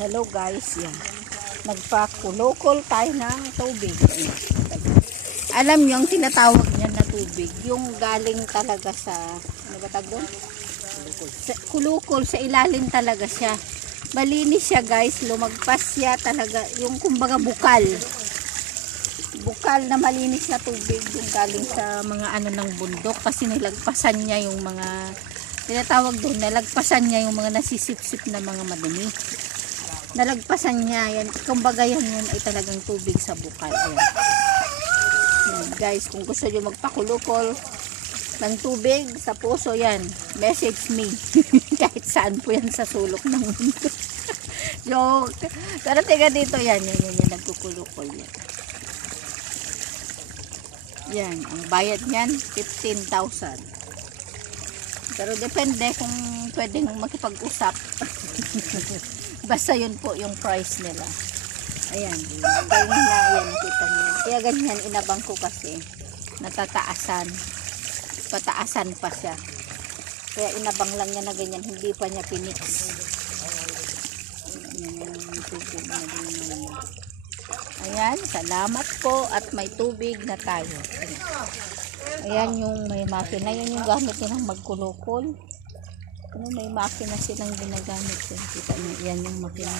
Hello guys, yan. Nagpakulokol tayo ng tubig. Alam niyo, ang tinatawag niya na tubig, yung galing talaga sa, ano ba tag doon? Sa, kulukol, sa ilalim talaga siya. Malinis siya guys, lumagpas siya talaga, yung kumbaga bukal. Bukal na malinis na tubig yung galing sa mga ano ng bundok kasi nilagpasan niya yung mga tinatawag doon, nalagpasan niya yung mga nasisip-sip na mga madumi. Nalagpasan niya, yan, kumbaga yan yun ay talagang tubig sa bukal. Ayan. Yan, guys, kung gusto nyo magpakulukol ng tubig sa puso, yan, message me. Kahit saan po yan sa sulok ng mundo. Joke. Pero tiga dito, yan, yan, yan, yan, nagkukulukol yan. Yan, ang bayad niyan, 15,000. Pero depende kung pwedeng makipag-usap. Basta yun po yung price nila. Ayan. Ganyan na yan. Kita niyo. Kaya ganyan inabang ko kasi. Natataasan. Pataasan pa siya. Kaya inabang lang niya na ganyan. Hindi pa niya pinix. Ayan. Ayan. Salamat po. At may tubig na tayo. Ayan. Ayan yung may makina. Yan yung gamit nilang magkulukol. Ano, may makina silang ginagamit. Yan. Kita niyo. Yan yung makina.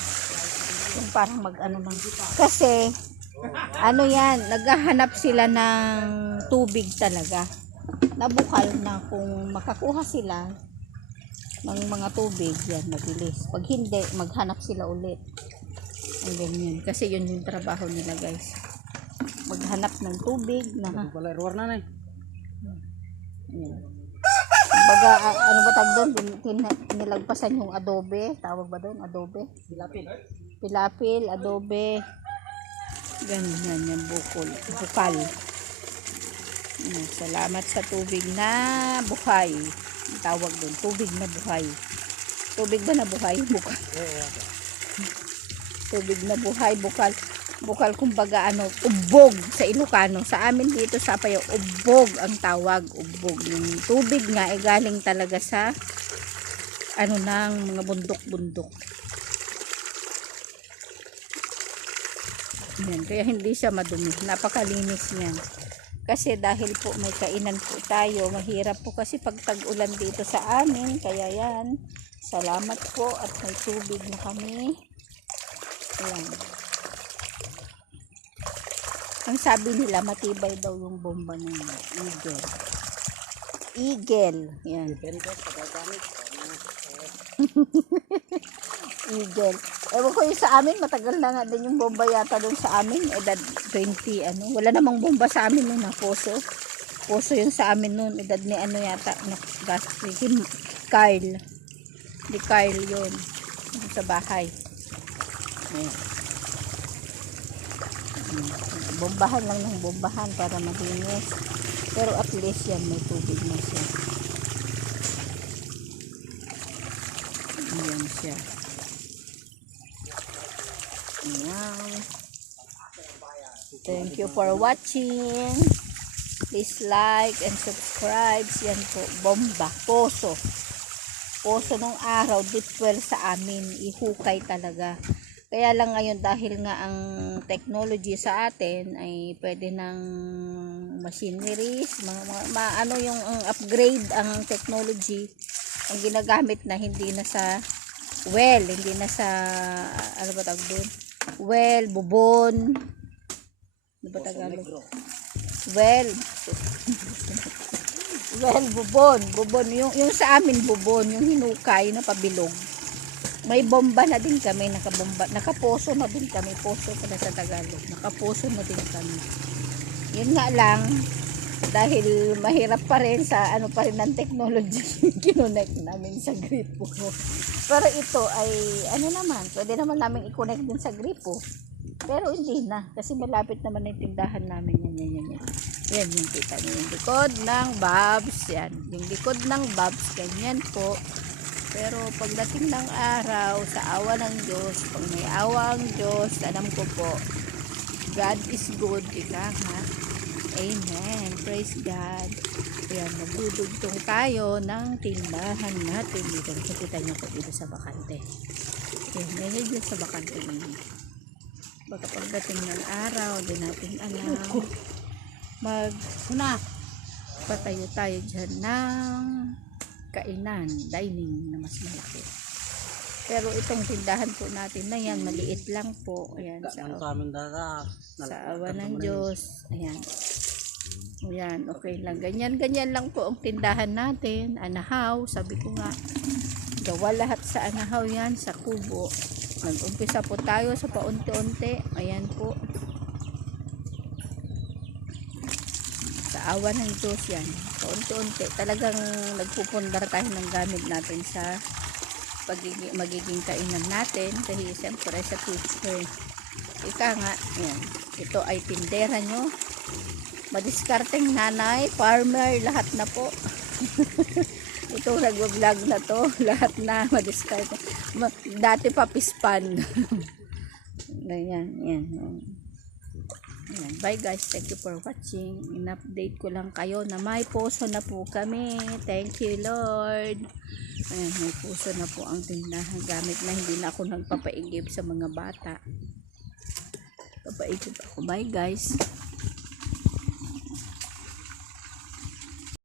Yung parang mag ano lang. Kasi, ano yan, naghahanap sila ng tubig talaga. Nabukal na kung makakuha sila ng mga tubig, yan, mabilis. Pag hindi, maghanap sila ulit. Ang ganyan. Kasi yun yung trabaho nila guys. Maghanap ng tubig na Wala ruwar na nay. Yan. Baga, ano ba tawag doon? Nilagpasan yung adobe. Tawag ba doon? Adobe? Dilapin. Pilapil, adobe. Ganyan yan, bukol. Bukal. Salamat sa tubig na buhay. Ang tawag doon, tubig na buhay. Tubig ba na buhay? Bukal. Tubig na buhay, bukal. Bukal kumbaga ano, ubog sa Ilocano. Sa amin dito sa Apayo, ubog ang tawag, ubog. Yung tubig nga ay galing talaga sa ano ng mga bundok-bundok. Yan, kaya hindi siya madumi. Napakalinis niyan. Kasi dahil po may kainan po tayo, mahirap po kasi pag tag-ulan dito sa amin. Kaya yan, salamat po at may tubig na kami. Ayan. Ang sabi nila, matibay daw yung bomba ng eagle. Eagle. Yan. Eagle. Ewan ko yung sa amin, matagal na nga din yung bomba yata doon sa amin. Edad 20, ano. Wala namang bomba sa amin noon na poso. Poso yun sa amin noon. Edad ni ano yata. Na, gas, Kim- Kyle. Ni Kyle yun. Yung Sa bahay. Ayan. Bombahan lang ng bombahan para malinis. Pero at least yan, may tubig na siya. Ayan siya. Ayan. Thank you for watching. Please like and subscribe. Yan po, bomba, poso. Poso nung araw, deep well sa amin. Ihukay talaga. Kaya lang ngayon dahil nga ang technology sa atin ay pwede ng machineries, mga, mga ma- ano yung ang upgrade ang technology ang ginagamit na hindi na sa well, hindi na sa ano ba tawag doon? Well, bubon. Ano ba Tagalog? Well. well, bubon. Bubon. Yung, yung sa amin, bubon. Yung hinukay na pabilog. May bomba na din kami. Nakabomba. Nakaposo na din kami. Poso pala sa Tagalog. Nakaposo na din kami. Yun nga lang, dahil mahirap pa rin sa ano pa rin ng technology kinonect namin sa gripo pero ito ay ano naman pwede naman namin i-connect din sa gripo pero hindi na kasi malapit naman na yung tindahan namin yan yan yan yan yan yung kita niyo yung likod ng Babs yan yung likod ng Babs ganyan po pero pagdating ng araw sa awa ng Diyos pag may awa ang Diyos alam ko po God is good ika ha Amen. Praise God. Ayan, magdudugtong tayo ng tindahan natin dito. Nakikita niyo po dito sa bakante. Yan, yan dyan sa bakante ninyo. Baka pagdating ng araw, di natin alam. Mag Una. patayo tayo dyan ng kainan, dining na mas malaki. Pero itong tindahan po natin na yan, maliit lang po. Ayan, sa, sa awa ng Diyos. Ayan. Ayan, okay lang. Ganyan, ganyan lang po ang tindahan natin. Anahaw, sabi ko nga. Gawa lahat sa anahaw yan, sa kubo. Nag-umpisa po tayo sa paunti-unti. Ayan po. Sa awa ng Diyos yan. Paunti-unti. Talagang nagpupundar tayo ng gamit natin sa pagiging, magiging kainan natin. Kasi siyempre sa future. Ika nga, yan. Ito ay tindera nyo. Madiskarteng nanay, farmer, lahat na po. Ito nagwa-vlog na to, lahat na madiskarte. Ma- dati pa pispan. Ganyan, yan. Yan. Bye guys, thank you for watching. In-update ko lang kayo na may puso na po kami. Thank you Lord. Ayan, may puso na po ang tindahan. Gamit na hindi na ako nagpapaigib sa mga bata. Papaigib ako. Bye guys.